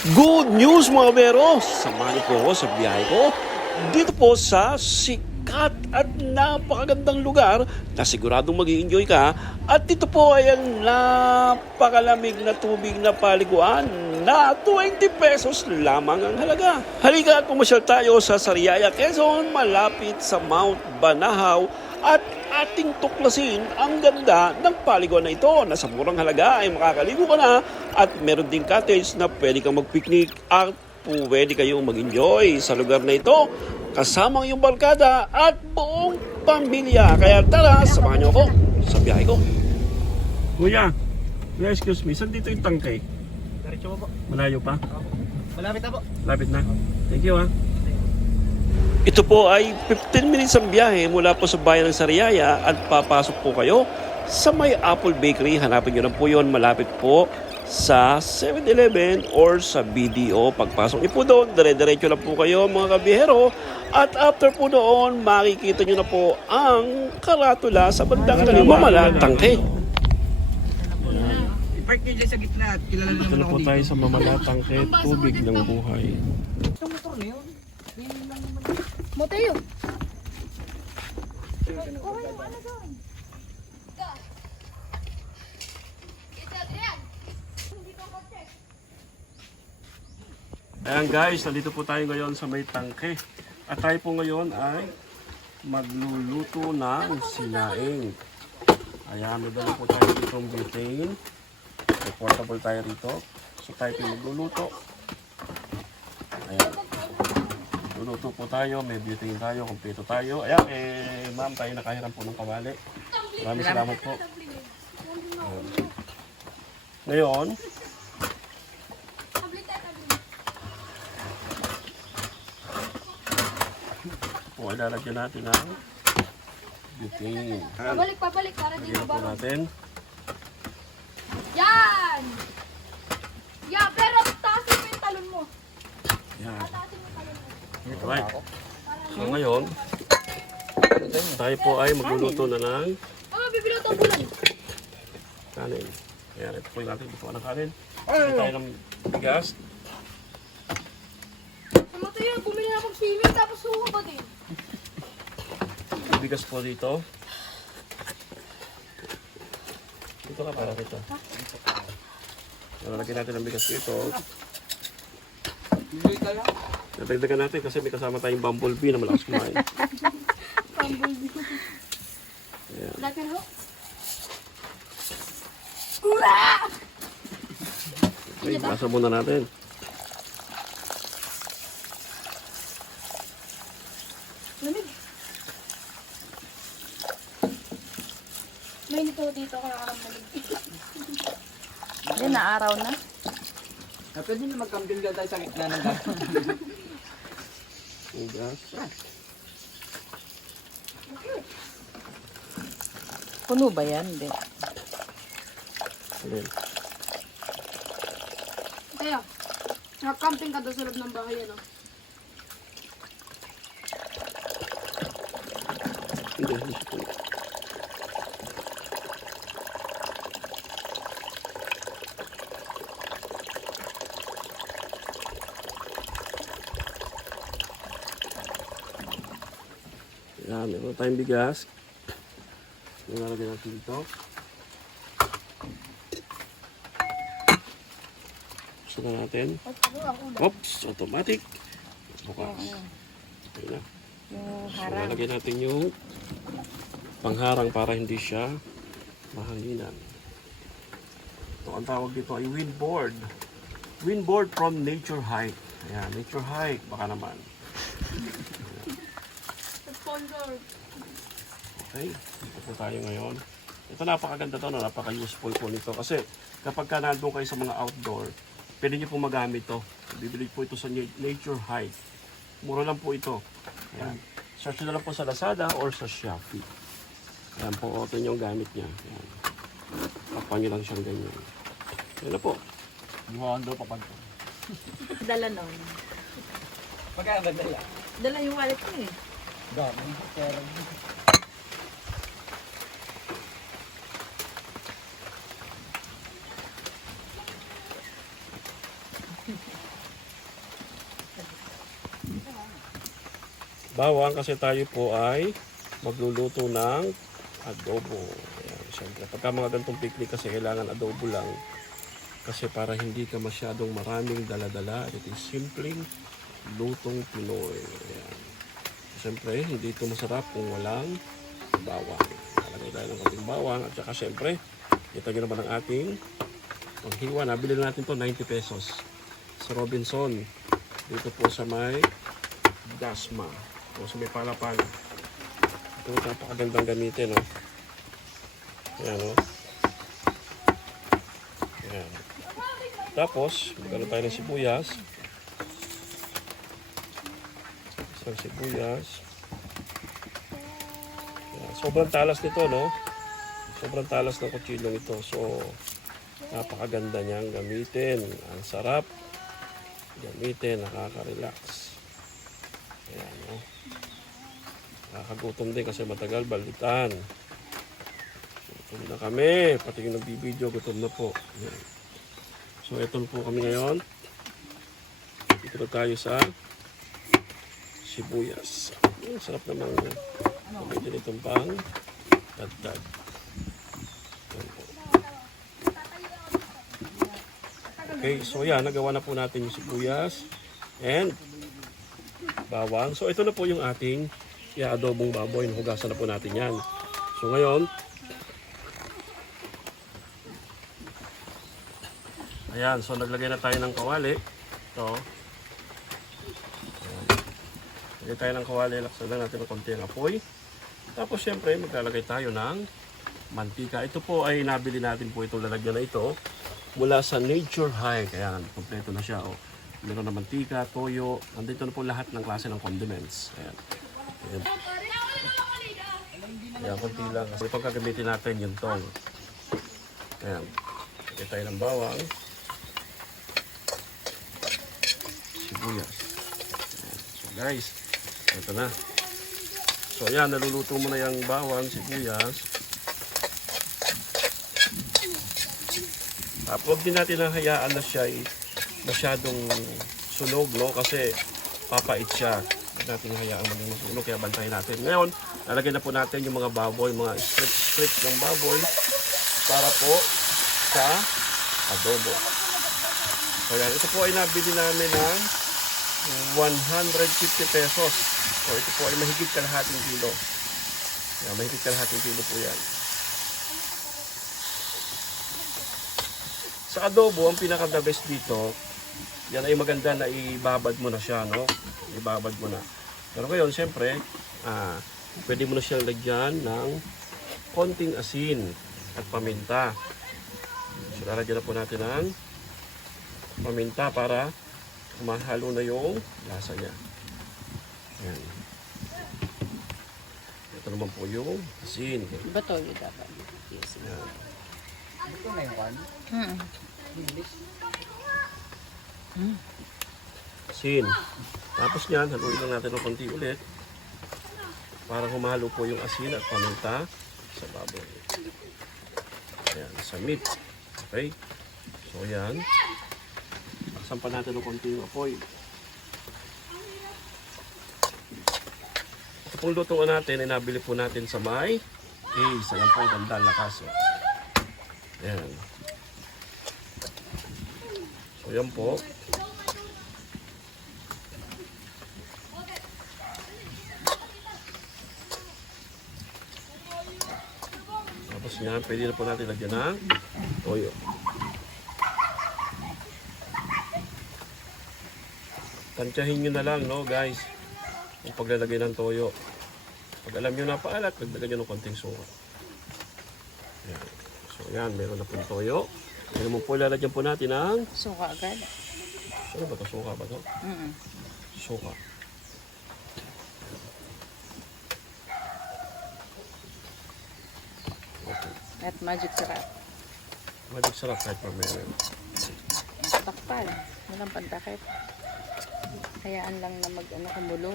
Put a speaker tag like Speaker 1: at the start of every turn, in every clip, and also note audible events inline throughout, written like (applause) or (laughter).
Speaker 1: Good news mga bero! Samahan po ako sa biyahe ko. Dito po sa sikat at napakagandang lugar na siguradong mag enjoy ka. At dito po ay ang napakalamig na tubig na paliguan na 20 pesos lamang ang halaga. Halika at pumasyal tayo sa Sariaya, Quezon, malapit sa Mount Banahaw at ating tuklasin ang ganda ng paliguan na ito na sa murang halaga ay makakaligo ka na at meron din cottage na pwede kang magpiknik at pwede kayong mag-enjoy sa lugar na ito kasama ang iyong barkada at buong pamilya. Kaya tara, samahan niyo ako sa biyahe ko. Kuya, excuse me, saan dito yung tangkay?
Speaker 2: Diretso po.
Speaker 1: Malayo pa?
Speaker 2: Malapit na po.
Speaker 1: Lapit na. Thank you ha. Ito po ay 15 minutes ang biyahe mula po sa bayan ng Sariaya at papasok po kayo sa may Apple Bakery. Hanapin nyo lang po yun. Malapit po sa 7-Eleven or sa BDO. Pagpasok niyo po doon, dire-diretso lang po kayo mga kabihero. At after po doon, makikita nyo na po ang karatula sa bandang kaliwa malatangke.
Speaker 2: I-park nyo dyan sa gitna at kilala
Speaker 1: Dito
Speaker 2: naman
Speaker 1: na
Speaker 2: ako
Speaker 1: po
Speaker 2: dito.
Speaker 1: tayo sa mamalatangke, tubig ng buhay.
Speaker 2: Itong motor na yun. Yan lang naman.
Speaker 3: Motayo.
Speaker 1: Ayan guys, nandito po tayo ngayon sa may tangke. At tayo po ngayon ay magluluto ng sinaing. Ayan, may dala po tayo dito ng butane. May portable tayo rito. So tayo po magluluto. Ayan. Luluto po tayo, may butane tayo, kompleto tayo. Ayan, eh, ma'am, tayo nakahiram po ng kawali. Maraming salamat po. Ayan. Ngayon, po ay lalagyan natin ng butane.
Speaker 3: Pabalik, pabalik. Para di ba?
Speaker 1: natin.
Speaker 3: Yan! Yeah, pero taasin mo yung talon mo.
Speaker 1: Yan.
Speaker 3: Taasin mo yung talon mo.
Speaker 1: Alright. So ngayon, tayo po ay magluluto na ng
Speaker 3: Mama, bibili ko bulan.
Speaker 1: kanin. Ayan, ito po yung ating lutuan ng kanin. Bili tayo ng bigas.
Speaker 3: Mama, tayo, bumili na akong swimming tapos suha ba din?
Speaker 1: May bigas po dito. Dito ka para dito. Lalagyan natin ng bigas dito.
Speaker 2: Enjoy ka lang.
Speaker 1: Nadagdagan natin kasi may kasama tayong bumblebee na malakas kumain. (laughs) Ayan.
Speaker 3: Laki ho. Ura!
Speaker 1: Okay, basa muna natin.
Speaker 3: Lamig. May nito dito kaya ako lamig. (laughs)
Speaker 4: Hindi na araw na.
Speaker 2: Ah, pwede na mag-camping dyan tayo sa gitna ng (laughs) dagat.
Speaker 1: Bigas.
Speaker 4: Puno ba yan? Hindi.
Speaker 1: Ayan.
Speaker 3: Kaya, nakacamping ka doon sa loob ng bahay, ano?
Speaker 1: Hindi, hindi siya puno. Yan, meron tayong bigas. Ilalagay natin dito. Buksan na natin. Oops, automatic. Bukas. Okay na. So, lalagay natin yung pangharang para hindi siya mahanginan. Ito ang tawag dito ay windboard. Windboard from Nature Hike. Ayan, Nature Hike. Baka naman.
Speaker 3: Sponsor.
Speaker 1: Okay, dito po tayo ngayon. Ito napakaganda to, no? napaka-useful po nito. Kasi kapag ka nandun kayo sa mga outdoor, pwede nyo po magamit to. Bibili po ito sa Na- Nature Hike. Mura lang po ito. Ayan. Search na lang po sa Lazada or sa Shopee. Ayan po, ito yung gamit niya. Ayan. Takpan nyo lang siyang ganyan. Ayan na po.
Speaker 2: Buhawan daw papag ko. (laughs)
Speaker 4: Dala nun.
Speaker 2: Pagkaya nagdala.
Speaker 4: Dala yung wallet ko eh.
Speaker 2: Dami. Pero
Speaker 1: bawang kasi tayo po ay magluluto ng adobo. Ayan, syempre, pagka mga ganitong picnic kasi kailangan adobo lang. Kasi para hindi ka masyadong maraming daladala, it is simpleng lutong Pinoy. Ayan. Siyempre, hindi ito masarap kung walang bawang. Nalagay tayo ng konting bawang at saka siyempre, ito nyo naman ang ating panghiwa. Nabili na natin to 90 pesos sa Robinson. Dito po sa may Dasma. O sa may Palapan. Ito napakagandang gamitin. No? Ayan o. Ayan. Tapos, magkano tayo ng sibuyas. Isang sibuyas. Ayan. Sobrang talas nito, no? Sobrang talas ng kutsilong ito. So, napakaganda niyang gamitin. Ang sarap gamitin, nakaka-relax. Ayan, no? Nakakagutom din kasi matagal balitan. Gutom na kami. Pati yung nagbibideo, gutom na po. Ayan. So, eto po kami ngayon. Dito na tayo sa sibuyas. Ang sarap namang gamitin itong pang dagdag. Okay, so yan, nagawa na po natin yung sibuyas and bawang. So ito na po yung ating i-adobong baboy. Hugasan na po natin yan. So ngayon, ayan, so naglagay na tayo ng kawali. Ito. Ayan. Lagay tayo ng kawali, laksan lang natin ng konti ang apoy. Tapos syempre, maglalagay tayo ng mantika. Ito po ay nabili natin po itong lalagyan na ito mula sa Nature High. Kaya kompleto na siya. Oh. Meron na mantika, toyo. Nandito na po lahat ng klase ng condiments. Ayan. Ayan. Ayan, konti lang. Kasi pagkagamitin natin yung tong. Ayan. Lagay tayo ng bawang. Sibuyas. Ayan. So guys, ito na. So ayan, naluluto mo na yung bawang, sibuyas. Uh, huwag din natin ang hayaan na siya ay masyadong sunog, no? Kasi papait siya. Huwag natin hayaan maging masunog, kaya bantayan natin. Ngayon, lalagyan na po natin yung mga baboy, mga strip-strip ng baboy para po sa adobo. So yan, ito po ay nabili namin ng 150 pesos. So ito po ay mahigit kalahating kilo. Yan, mahigit kalahating kilo po yan. Sa adobo, ang pinaka-the best dito, yan ay maganda na ibabad mo na siya, no? Ibabad mo na. Pero ngayon, siyempre, ah, pwede mo na siyang lagyan ng konting asin at paminta. So, lalagyan na po natin ng paminta para mahalo na yung lasa niya. Yan. Ito naman po yung asin.
Speaker 4: Iba toyo dapat. Yes.
Speaker 1: Yan.
Speaker 2: Ito na yung one.
Speaker 4: Hmm.
Speaker 2: English.
Speaker 1: Asin. Tapos yan, haluin lang natin ng konti ulit para humalo po yung asin at paminta sa baboy. Ayan, sa meat. Okay? So yan. Taksan pa natin ng konti yung apoy. Ito pong lutuan natin ay nabili po natin sa may eh, sa lampang ganda lakas. Oh. Ayan. So yan po. Tapos yan, pwede na po natin lagyan ng toyo. Tansyahin nyo na lang, no, guys. Yung paglalagay ng toyo. Pag alam nyo na paalat, magdagyan nyo ng konting suka. Yan. So yan, meron na pong toyo. Meron mo po lalagyan po natin ng...
Speaker 4: Suka agad.
Speaker 1: Ano ba ito? Suka ba ito?
Speaker 4: Mm
Speaker 1: Suka. Okay.
Speaker 4: At magic sarap.
Speaker 1: Magic sarap kahit pa meron.
Speaker 4: Takpal. Walang pantakip. Hayaan lang na mag ano kumulo.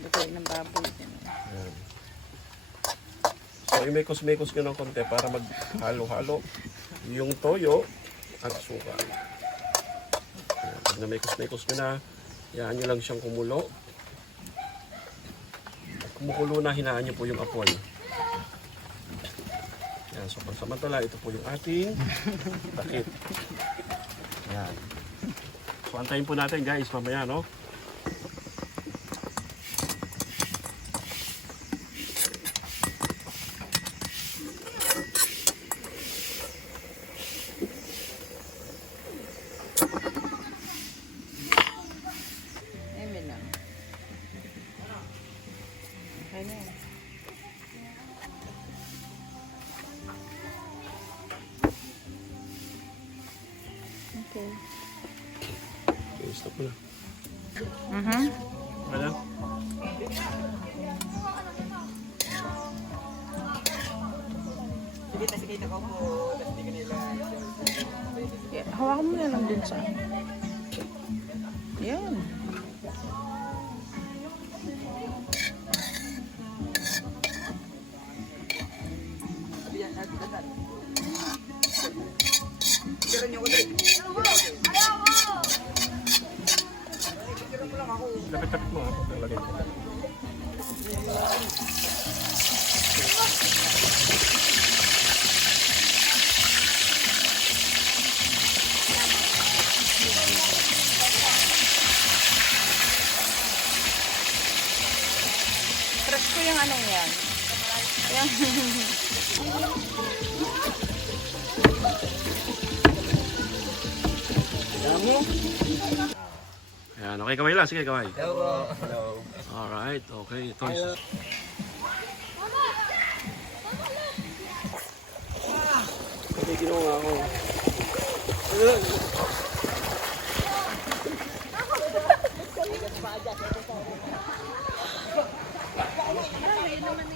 Speaker 4: Lugay ng baboy.
Speaker 1: Ayan. So, imekos-mekos nyo ng konti para maghalo-halo yung toyo at suka. Ayan. Pag namekos-mekos nyo na, hayaan nyo lang siyang kumulo. kumukulo na, hinaan niyo po yung apoy. So pansamantala, ito po yung ating takip. Yan. So antayin po natin guys, mamaya no.
Speaker 2: Sige, ko po. Tapos di ka nila.
Speaker 4: Yeah, hawakan mo na lang dun sa... Yan. Crush ko yung anong yan. Yan.
Speaker 1: Ayan, okay kaway lang. Sige kaway.
Speaker 2: Hello. Hello.
Speaker 1: Alright, okay. Ito is... Okay, ginawa ako. naman